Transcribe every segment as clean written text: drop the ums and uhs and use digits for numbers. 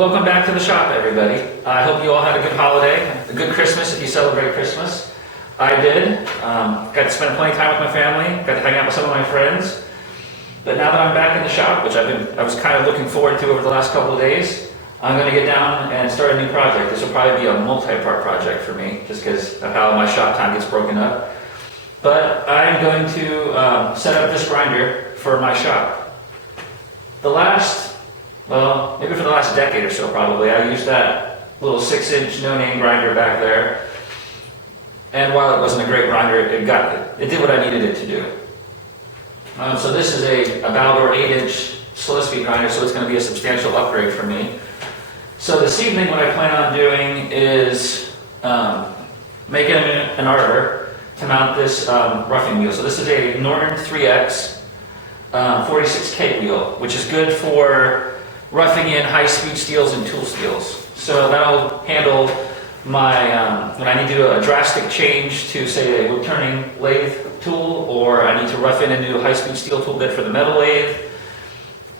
Welcome back to the shop, everybody. I hope you all had a good holiday, a good Christmas if you celebrate Christmas. I did. Got to spend plenty of time with my family, got to hang out with some of my friends. But now that I'm back in the shop, which I was kind of looking forward to over the last couple of days, I'm going to get down and start a new project. This will probably be a multi-part project for me, just because of how my shop time gets broken up. But I'm going to set up this grinder for my shop. Maybe for the last decade or so probably, I used that little 6-inch no-name grinder back there. And while it wasn't a great grinder, it did what I needed it to do. So this is a Baldor 8-inch slow speed grinder, so it's going to be a substantial upgrade for me. So this evening what I plan on doing is making an arbor to mount this roughing wheel. So this is a Norton 3X 46K wheel, which is good for roughing in high-speed steels and tool steels. So that'll handle my, when I need to do a drastic change to, say, a wood-turning lathe tool, or I need to rough in a new high-speed steel tool bit for the metal lathe.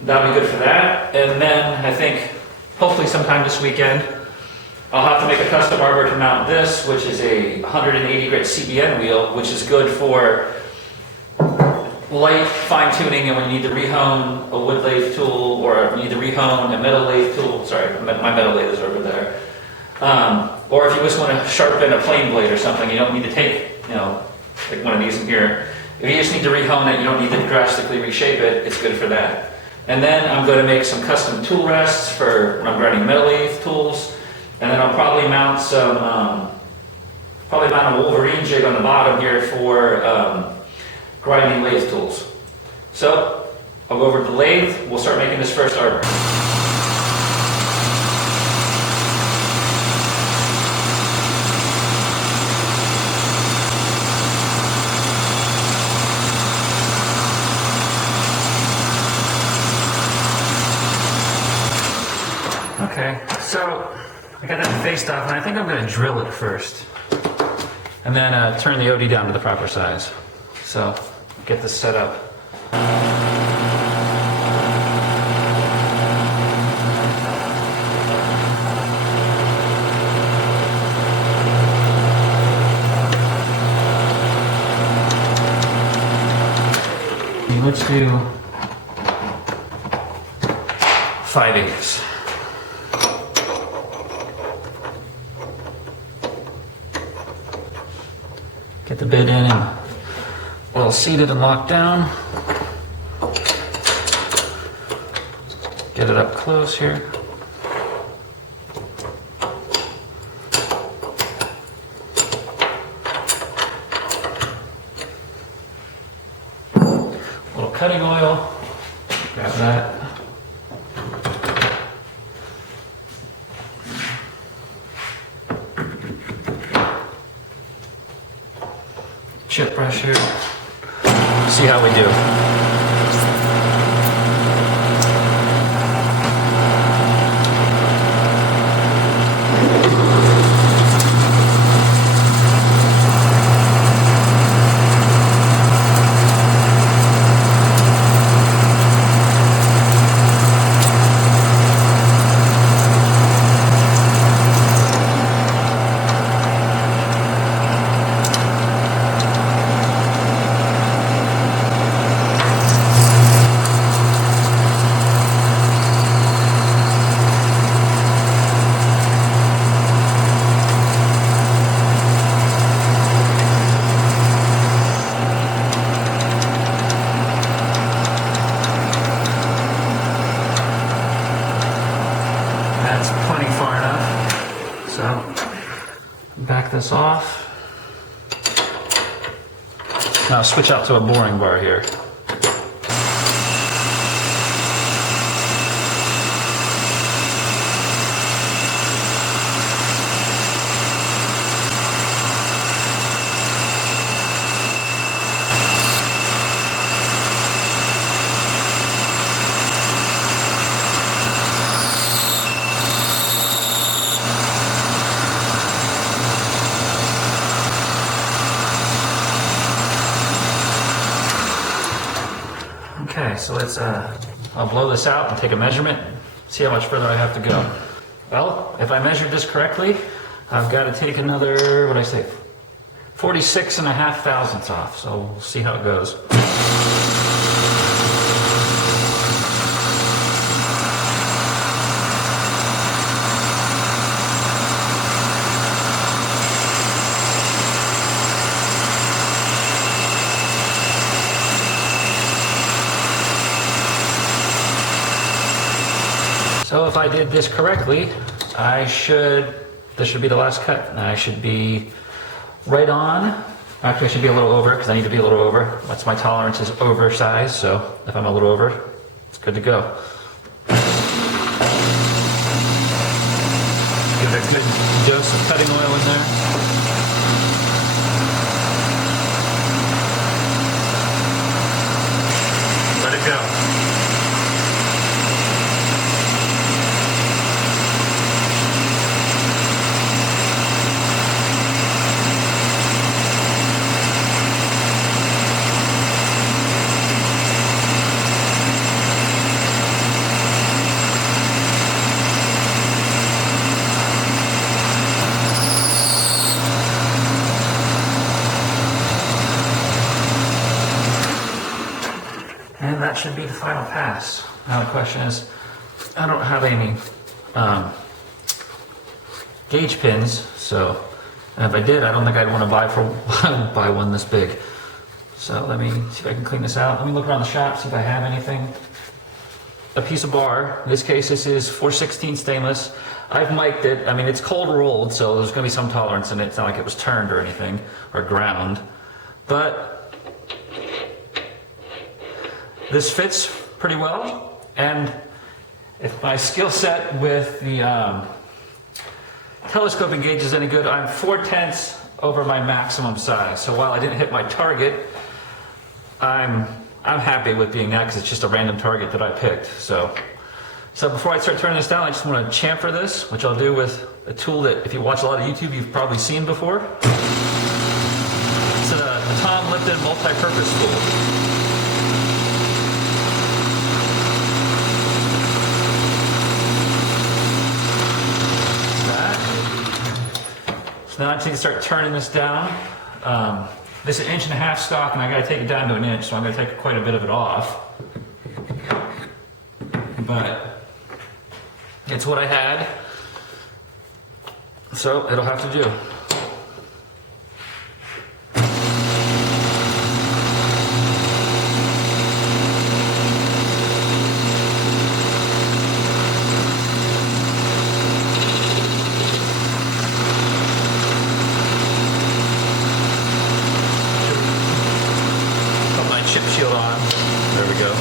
That'll be good for that. And then I think, hopefully sometime this weekend, I'll have to make a custom arbor to mount this, which is a 180 grit CBN wheel, which is good for light fine-tuning, and when you need to rehone a wood lathe tool, or you need to rehone a metal lathe tool, sorry, my metal lathe is over there. Or if you just want to sharpen a plane blade or something, you don't need to take, like one of these in here. If you just need to rehone it, you don't need to drastically reshape it, it's good for that. And then I'm going to make some custom tool rests for when I'm grinding metal lathe tools. And then I'll probably mount a Wolverine jig on the bottom here for grinding lathe tools. So I'll go over to the lathe, we'll start making this first arbor. Okay, so I got that faced off, and I think I'm going to drill it first, and then turn the OD down to the proper size. So get this set up. Let's do 5/8. Get the bit in and well seated and locked down. Get it up close here. A little cutting oil. Grab that. Chip brush here. See how we do. Back this off. Now switch out to a boring bar here. Okay, so let's, I'll blow this out and take a measurement, see how much further I have to go. Well, if I measured this correctly, I've got to take another, what did I say, 46.5 thousandths off. So we'll see how it goes. So if I did this correctly, this should be the last cut. And I should be right on. Actually, I should be a little over because I need to be a little over. That's my tolerance is oversized, so if I'm a little over, it's good to go. Give it a good dose of cutting oil in there. Let it go. And that should be the final pass. Now the question is, I don't have any gauge pins, so if I did, I don't think I'd want to buy one this big. So let me see if I can clean this out. Let me look around the shop, see if I have anything. A piece of bar. In this case, this is 416 stainless. I've mic'd it. I mean, it's cold rolled, so there's going to be some tolerance in it. It's not like it was turned or anything, or ground. But this fits pretty well, and if my skill set with the telescoping gauge is any good, I'm 4/10 over my maximum size. So while I didn't hit my target, I'm happy with being that because it's just a random target that I picked. So before I start turning this down, I just want to chamfer this, which I'll do with a tool that if you watch a lot of YouTube, you've probably seen before. It's a Tom Lipton multi-purpose tool. Now I just need to start turning this down. This is 1.5 inch stock, and I got to take it down to 1 inch, so I'm going to take quite a bit of it off. But it's what I had, so it'll have to do. Chip shield on. There we go.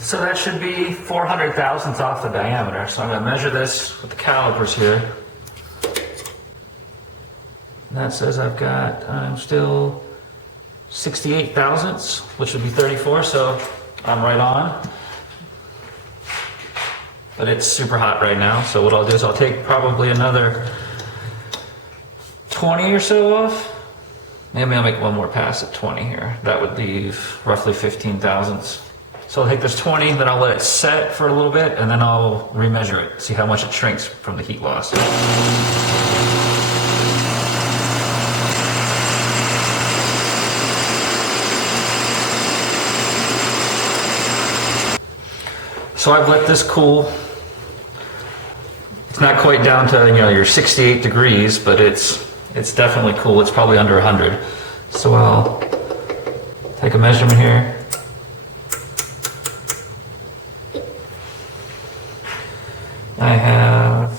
So that should be 400 thousandths off the diameter. So I'm going to measure this with the calipers here. And that says I'm still 68 thousandths, which would be 34, so I'm right on. But it's super hot right now, so what I'll do is I'll take probably another 20 or so off. Maybe I'll make one more pass at 20 here. That would leave roughly 15 thousandths. So I'll take this 20, then I'll let it set for a little bit, and then I'll remeasure it, see how much it shrinks from the heat loss. So I've let this cool. It's not quite down to, you know, your 68 degrees, but it's definitely cool. It's probably under 100. So I'll take a measurement here. I have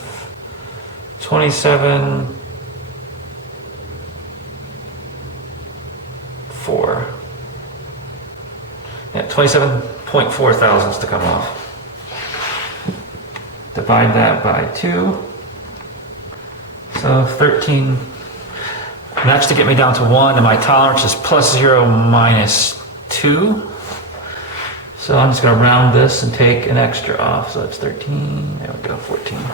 27.4. Yeah, 27.4 thousandths to come off. Divide that by 2. So 13. And that's to get me down to 1, and my tolerance is +0 -2. So I'm just going to round this and take an extra off. So that's 13. There we go, 14.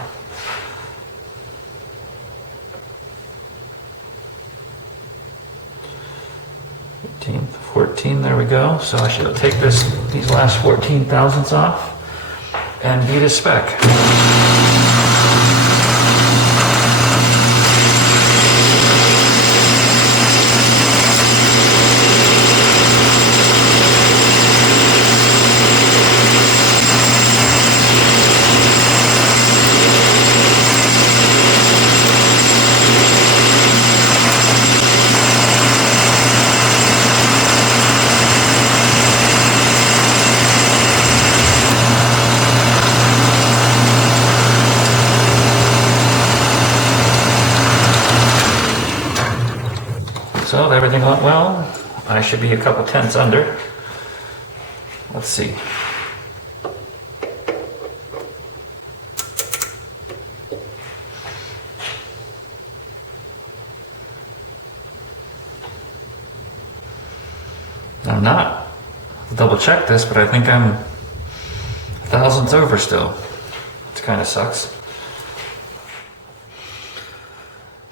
14, there we go. So I should take these last 14 thousandths off and beat a spec. So everything went well. I should be a couple tenths under. Let's see. I'm not. I'll double check this, but I think I'm thousandths over still. It kind of sucks.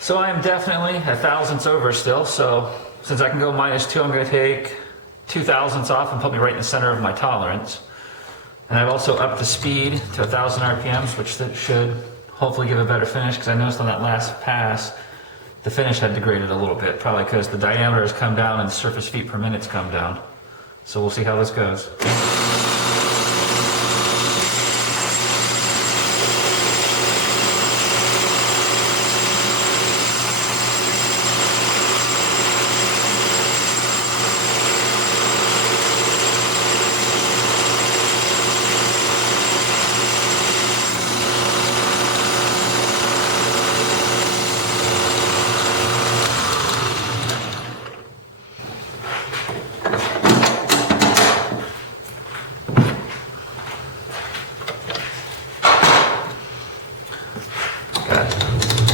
So I am definitely a thousandths over still, so since I can go -2, I'm going to take 2 thousandths off and put me right in the center of my tolerance. And I've also upped the speed to 1,000 RPMs, which should hopefully give a better finish, because I noticed on that last pass, the finish had degraded a little bit, probably because the diameter has come down and the surface feet per minute's come down. So we'll see how this goes.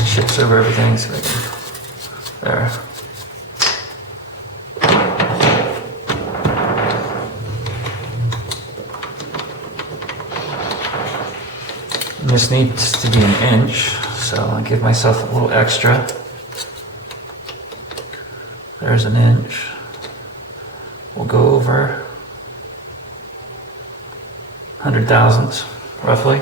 Shifts over everything so I can, there. And this needs to be 1 inch, so I'll give myself a little extra. There's 1 inch. We'll go over 100 thousandths, roughly.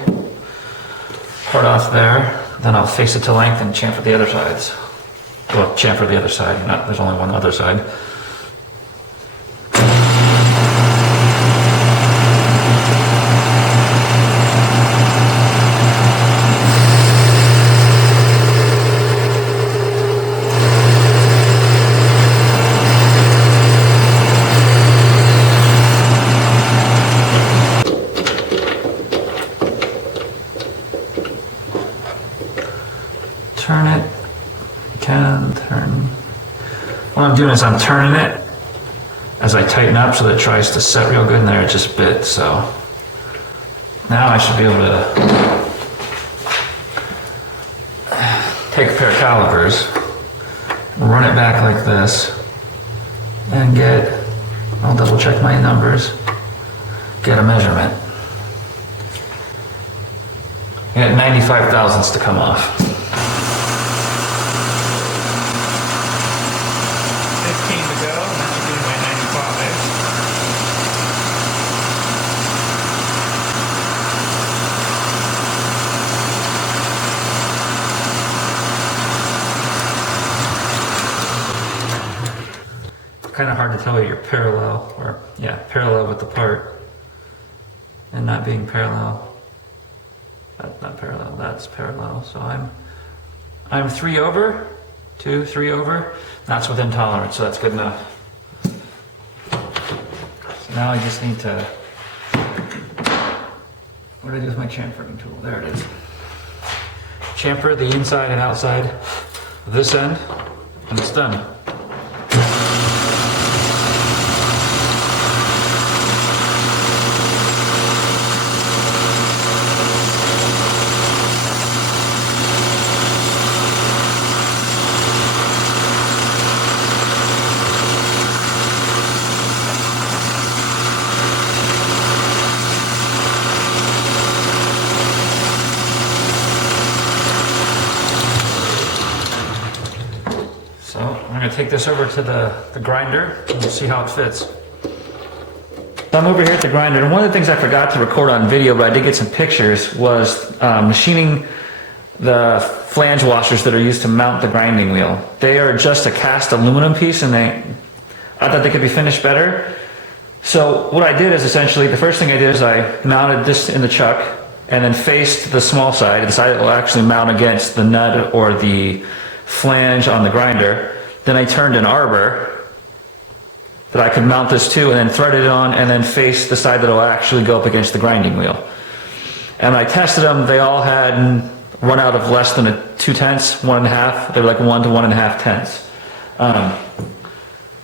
Part off there. Then I'll face it to length and chamfer the other sides. Well, chamfer the other side. There's only one other side. Turn it, you can turn. What I'm doing is I'm turning it as I tighten up so that it tries to set real good in there. It just bit, so now I should be able to take a pair of calipers, run it back like this, and I'll double check my numbers, get a measurement. I got 95 thousandths to come off. 15 to go, and that should be my 95. Kind of hard to tell you're parallel, or yeah, parallel with the part. and not being parallel. That's not parallel, that's parallel. So I'm 3 over, 2, 3 over. That's within tolerance, so that's good enough. So now I just need to, what do I do with my chamfering tool? There it is. Chamfer the inside and outside of this end, and it's done. So I'm going to take this over to the grinder and we'll see how it fits. So I'm over here at the grinder, and one of the things I forgot to record on video, but I did get some pictures, was machining the flange washers that are used to mount the grinding wheel. They are just a cast aluminum piece, and I thought they could be finished better. So what I did is essentially, the first thing I did is I mounted this in the chuck and then faced the small side, the side that will actually mount against the nut or the flange on the grinder. Then I turned an arbor that I could mount this to, and then threaded it on, and then face the side that will actually go up against the grinding wheel. And I tested them, they all had run out of less than 2/10, 1.5. They're like 1 to 1.5 tenths.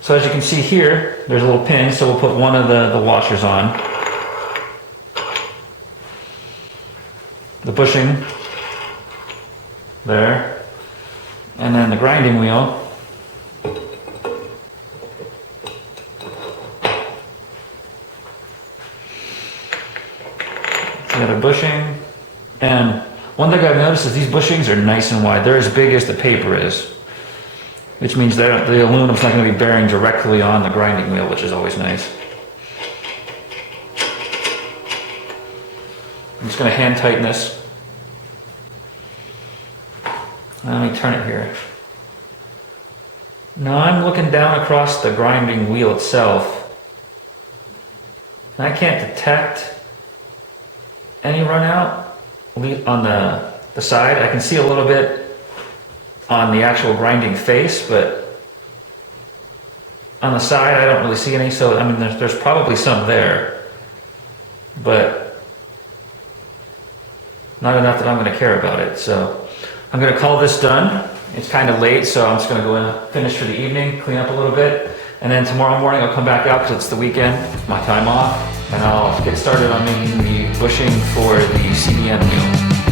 So as you can see here, there's a little pin, so we'll put one of the washers on. The bushing there. And then the grinding wheel. So got a bushing. And one thing I've noticed is these bushings are nice and wide. They're as big as the paper is, which means that the aluminum's not going to be bearing directly on the grinding wheel, which is always nice. I'm just going to hand tighten this. Let me turn it here. Now I'm looking down across the grinding wheel itself. And I can't detect any run out on the side. I can see a little bit on the actual grinding face, but on the side I don't really see any. So I mean, there's probably some there, but not enough that I'm going to care about it. So I'm going to call this done. It's kind of late, so I'm just going to go in and finish for the evening, clean up a little bit, and then tomorrow morning I'll come back out because it's the weekend, my time off, and I'll get started on making the bushing for the CDM wheel.